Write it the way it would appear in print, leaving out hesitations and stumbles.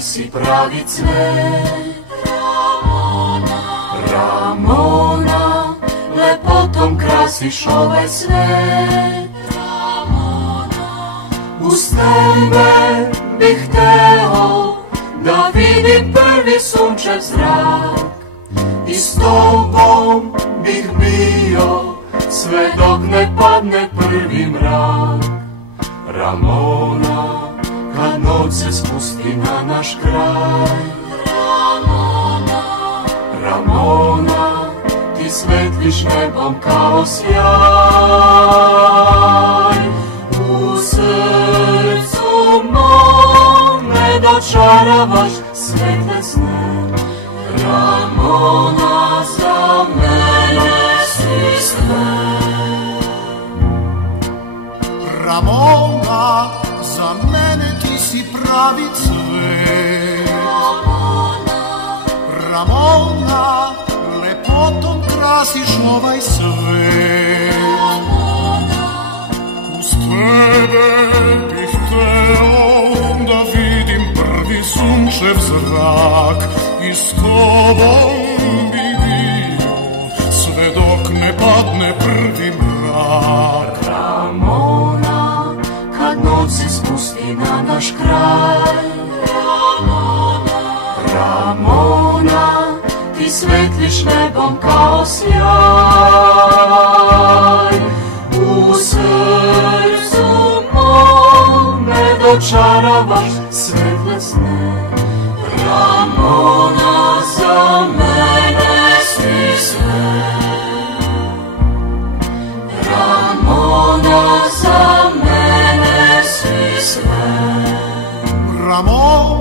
si pravi cvet. Ramona, lepotom krasiš ovaj svet. Uz tebe bih hteo da vidim prvi sunčev zrak i s tobom bih bio sve dok ne padne prvi mrak. Ramona, kad noć se spusti na naš kraj. Ramona, ti svetliš nebom kao sjaj. U srcu mome dočaravaš svetle sne. Ramona, za mene si sve. Ramona, za mene ti si pravi cvet. Ramona, lepotom krasiš ovaj svet. Uz tebe bih hteo da vidim prvi sunčev zrak i s tobom bih bio sve dok ne padne prvi mrak. Ramona, kad noć se spusti na naš kraj. Ramona, ti svetliš nebom kao sjaj. U srcu mome dočaravaš svetle sne. Ramona, za mene si sve. Ramona, za mene si sve. Ramona,